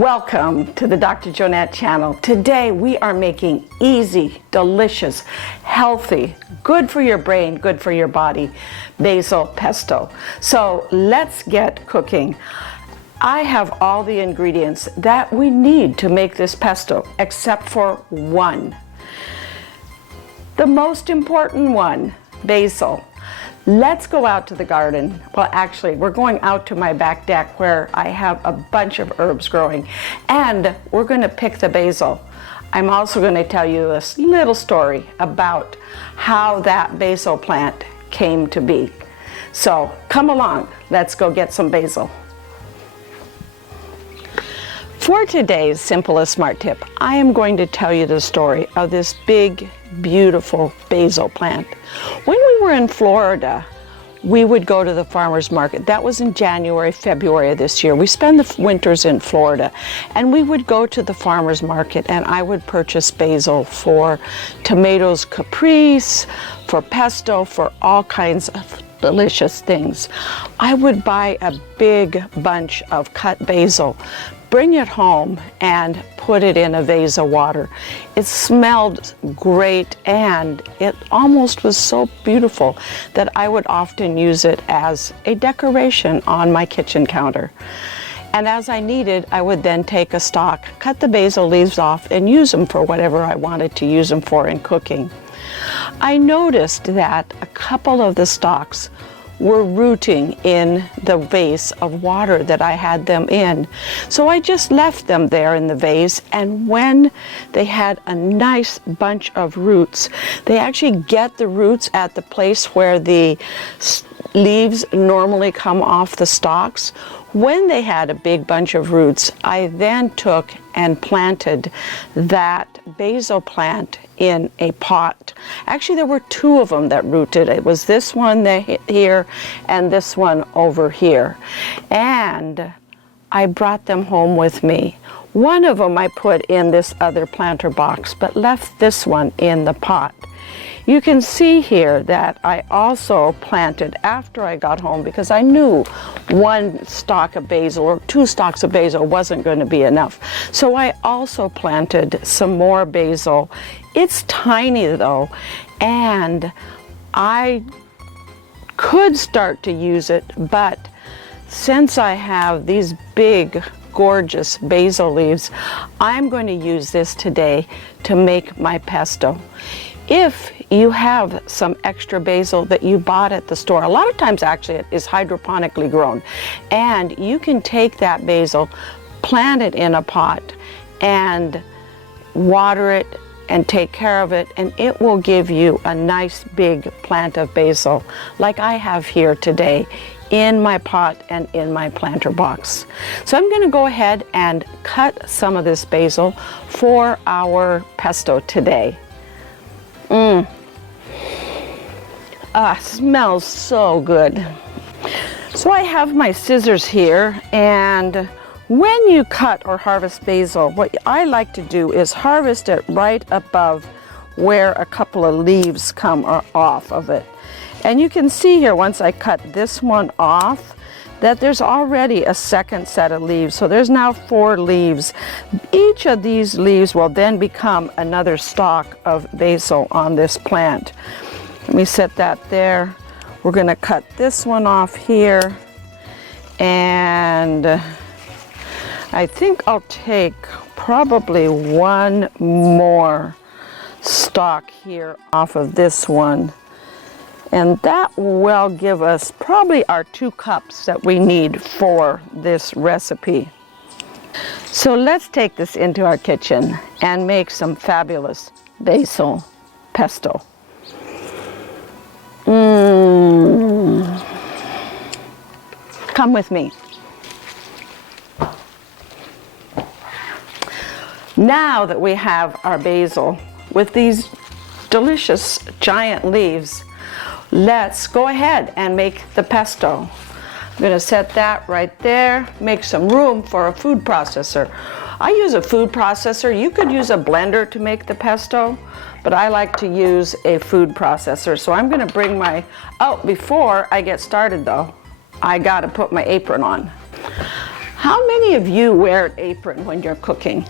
Welcome to the Dr. Jonette channel. Today we are making easy, delicious, healthy, good for your brain, good for your body, basil pesto. So let's get cooking. I have all the ingredients that we need to make this pesto except for one. The most important one, basil. Let's go out to the garden. Well, actually, we're going out to my back deck where I have a bunch of herbs growing, and we're going to pick the basil. I'm also going to tell you this little story about how that basil plant came to be. So come along, let's go get some basil. For today's Simple as Smart tip, I am going to tell you the story of this big, beautiful basil plant. When we were in Florida, we would go to the farmer's market. That was in January, February of this year. We spend the winters in Florida, and we would go to the farmer's market, and I would purchase basil for tomatoes caprese, for pesto, for all kinds of delicious things. I would buy a big bunch of cut basil, bring it home and put it in a vase of water. It smelled great, and it almost was so beautiful that I would often use it as a decoration on my kitchen counter. And as I needed, I would then take a stalk, cut the basil leaves off, and use them for whatever I wanted to use them for in cooking. I noticed that a couple of the stalks were rooting in the vase of water that I had them in. So I just left them there in the vase, and when they had a nice bunch of roots, they actually get the roots at the place where the leaves normally come off the stalks. When they had a big bunch of roots, I then took and planted that basil plant in a pot. Actually, there were two of them that rooted. It was this one here and this one over here. And I brought them home with me. One of them I put in this other planter box, but left this one in the pot. You can see here that I also planted after I got home, because I knew one stalk of basil or two stalks of basil wasn't going to be enough. So I also planted some more basil. It's tiny though, and I could start to use it, but since I have these big gorgeous basil leaves, I'm going to use this today to make my pesto. If you have some extra basil that you bought at the store, a lot of times actually it is hydroponically grown, and you can take that basil, plant it in a pot, and water it and take care of it, and it will give you a nice big plant of basil like I have here today in my pot and in my planter box. So I'm going to go ahead and cut some of this basil for our pesto today. Smells so good. So I have my scissors here, and when you cut or harvest basil, what I like to do is harvest it right above where a couple of leaves come off of it. And you can see here, once I cut this one off, that there's already a second set of leaves. So there's now 4 leaves. Each of these leaves will then become another stalk of basil on this plant. Let me set that there. We're going to cut this one off here, and I think I'll take probably one more stalk here off of this one. And that will give us probably our 2 cups that we need for this recipe. So let's take this into our kitchen and make some fabulous basil pesto. Come with me. Now that we have our basil with these delicious giant leaves, let's go ahead and make the pesto. I'm going to set that right there, make some room for a food processor. I use a food processor. You could use a blender to make the pesto, but I like to use a food processor. So I'm going to bring my, before I get started though, I got to put my apron on. How many of you wear an apron when you're cooking?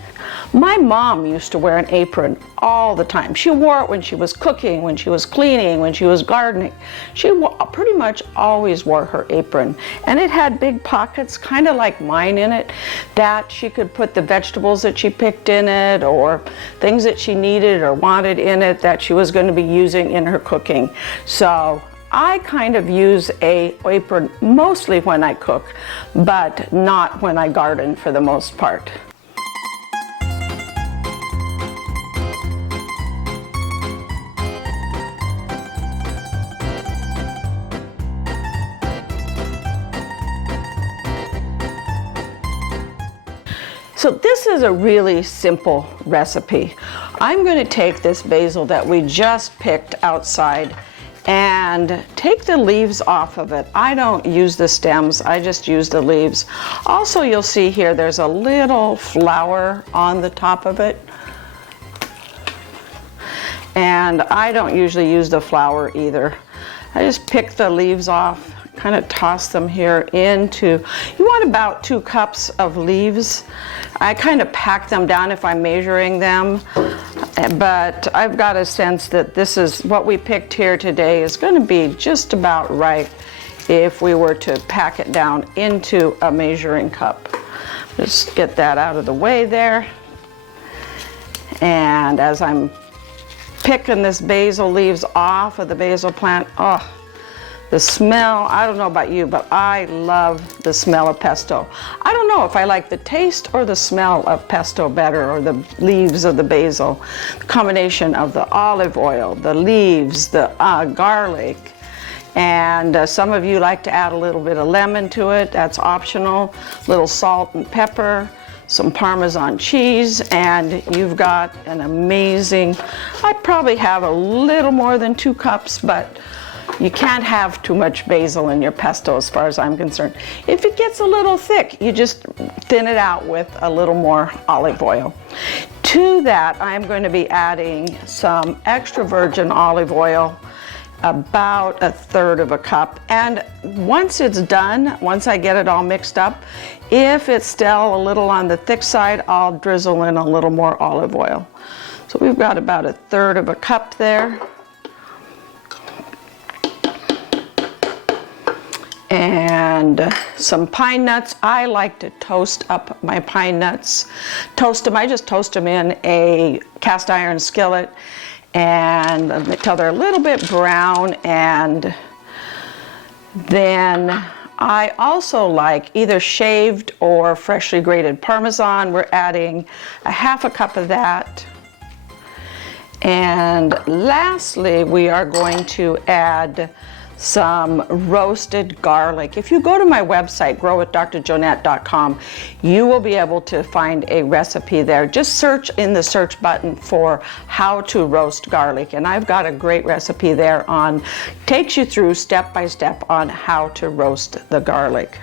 My mom used to wear an apron all the time. She wore it when she was cooking, when she was cleaning, when she was gardening. She pretty much always wore her apron. And it had big pockets, kind of like mine in it, that she could put the vegetables that she picked in it, or things that she needed or wanted in it that she was going to be using in her cooking. So I kind of use an apron mostly when I cook, but not when I garden for the most part. So this is a really simple recipe. I'm going to take this basil that we just picked outside and take the leaves off of it. I don't use the stems, I just use the leaves. Also, you'll see here there's a little flower on the top of it. And I don't usually use the flower either. I just pick the leaves off, kind of toss them here into, you want about 2 cups of leaves. I kind of pack them down if I'm measuring them, but I've got a sense that this is what we picked here today is going to be just about right if we were to pack it down into a measuring cup. Just get that out of the way there. And as I'm picking this basil leaves off of the basil plant, oh, the smell, I don't know about you, but I love the smell of pesto. I don't know if I like the taste or the smell of pesto better, or the leaves of the basil. The combination of the olive oil, the leaves, the garlic, and some of you like to add a little bit of lemon to it. That's optional. A little salt and pepper, some Parmesan cheese, and you've got an amazing, I probably have a little more than 2 cups, but you can't have too much basil in your pesto as far as I'm concerned. If it gets a little thick, you just thin it out with a little more olive oil. To that, I'm going to be adding some extra virgin olive oil, about 1/3 cup. And once it's done, once I get it all mixed up, if it's still a little on the thick side, I'll drizzle in a little more olive oil. So we've got about 1/3 cup there. And some pine nuts. I like to toast up my pine nuts. Toast them, I just toast them in a cast iron skillet and until they're a little bit brown. And then I also like either shaved or freshly grated Parmesan. We're adding 1/2 cup of that. And lastly, we are going to add some roasted garlic. If you go to my website, growwithdrjonette.com, you will be able to find a recipe there. Just search in the search button for how to roast garlic, and I've got a great recipe there on, takes you through step by step on how to roast the garlic.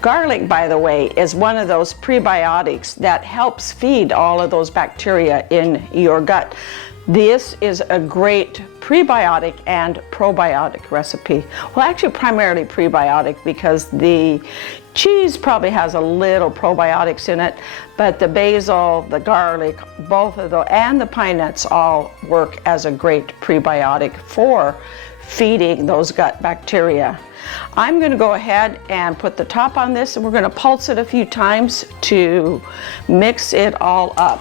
Garlic, by the way, is one of those prebiotics that helps feed all of those bacteria in your gut. This is a great prebiotic and probiotic recipe. Well, actually primarily prebiotic, because the cheese probably has a little probiotics in it, but the basil, the garlic, both of those, and the pine nuts all work as a great prebiotic for feeding those gut bacteria. I'm going to go ahead and put the top on this, and we're going to pulse it a few times to mix it all up.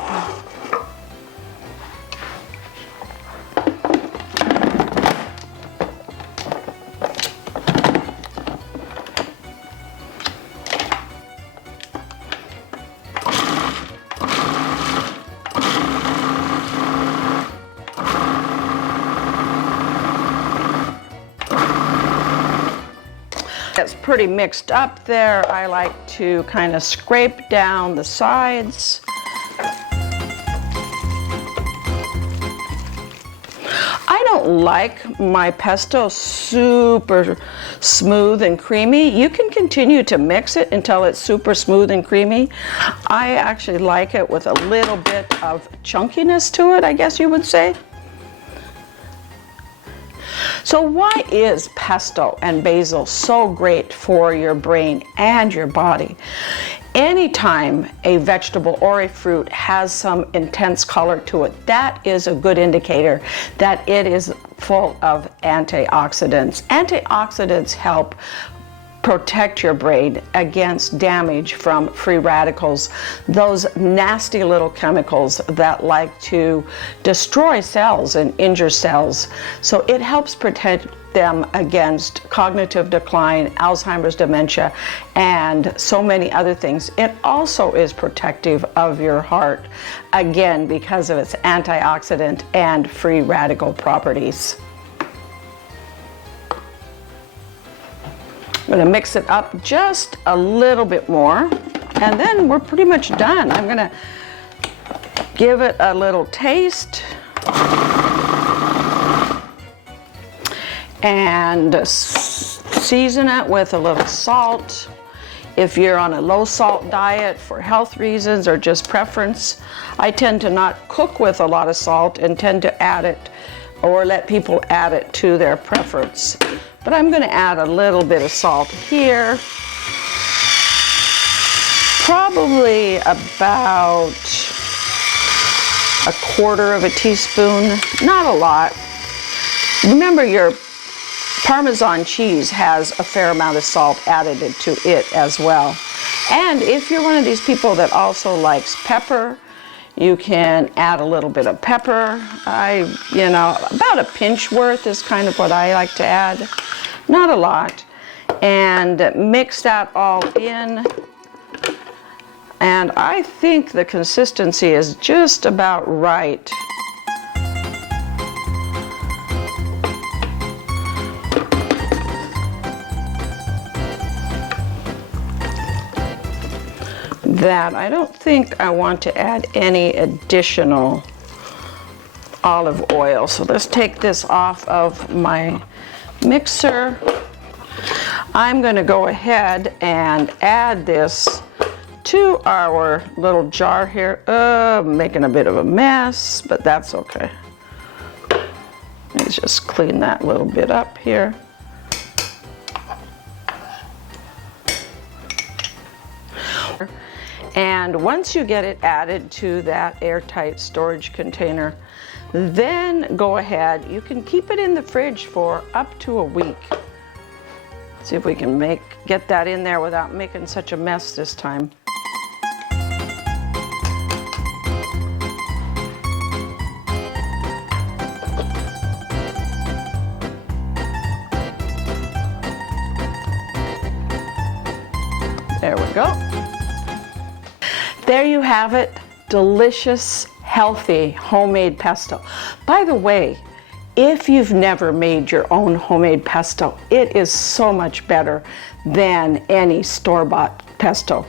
It's pretty mixed up there. I like to kind of scrape down the sides. I don't like my pesto super smooth and creamy. You can continue to mix it until it's super smooth and creamy. I actually like it with a little bit of chunkiness to it, I guess you would say. So why is pesto and basil so great for your brain and your body? Anytime a vegetable or a fruit has some intense color to it, that is a good indicator that it is full of antioxidants. Antioxidants help protect your brain against damage from free radicals, those nasty little chemicals that like to destroy cells and injure cells. So it helps protect them against cognitive decline, Alzheimer's, dementia, and so many other things. It also is protective of your heart, again, because of its antioxidant and free radical properties. I'm going to mix it up just a little bit more, and then we're pretty much done. I'm going to give it a little taste and season it with a little salt. If you're on a low salt diet for health reasons or just preference, I tend to not cook with a lot of salt and tend to add it or let people add it to their preference. But I'm going to add a little bit of salt here, probably about 1/4 teaspoon, not a lot. Remember, your Parmesan cheese has a fair amount of salt added to it as well. And if you're one of these people that also likes pepper, you can add a little bit of pepper. About a pinch worth is kind of what I like to add. Not a lot. And mix that all in. And I think the consistency is just about right. That I don't think I want to add any additional olive oil. So let's take this off of my mixer. I'm going to go ahead and add this to our little jar here. Making a bit of a mess, but that's okay. Let's just clean that little bit up here. And once you get it added to that airtight storage container, then go ahead. You can keep it in the fridge for up to a week. See if we can get that in there without making such a mess this time. There we go. There you have it, delicious, healthy, homemade pesto. By the way, if you've never made your own homemade pesto, it is so much better than any store-bought pesto.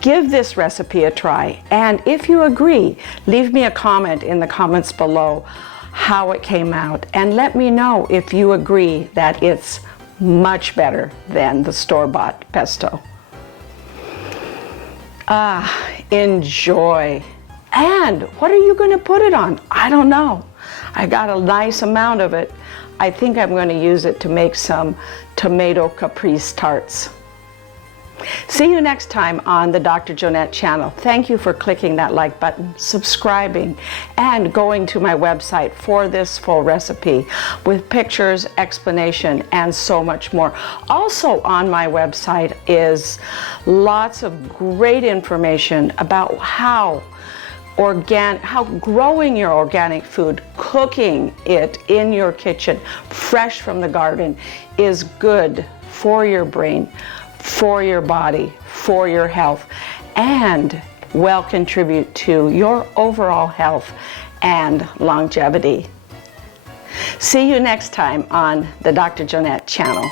Give this recipe a try, and if you agree, leave me a comment in the comments below how it came out, and let me know if you agree that it's much better than the store-bought pesto. Enjoy. And what are you going to put it on? I don't know. I got a nice amount of it. I think I'm going to use it to make some tomato caprese tarts. See you next time on the Dr. Jonette channel. Thank you for clicking that like button, subscribing, and going to my website for this full recipe with pictures, explanation, and so much more. Also on my website is lots of great information about how growing your organic food, cooking it in your kitchen, fresh from the garden, is good for your brain, for your body, for your health, and will contribute to your overall health and longevity. See you next time on the Dr. Jonette channel.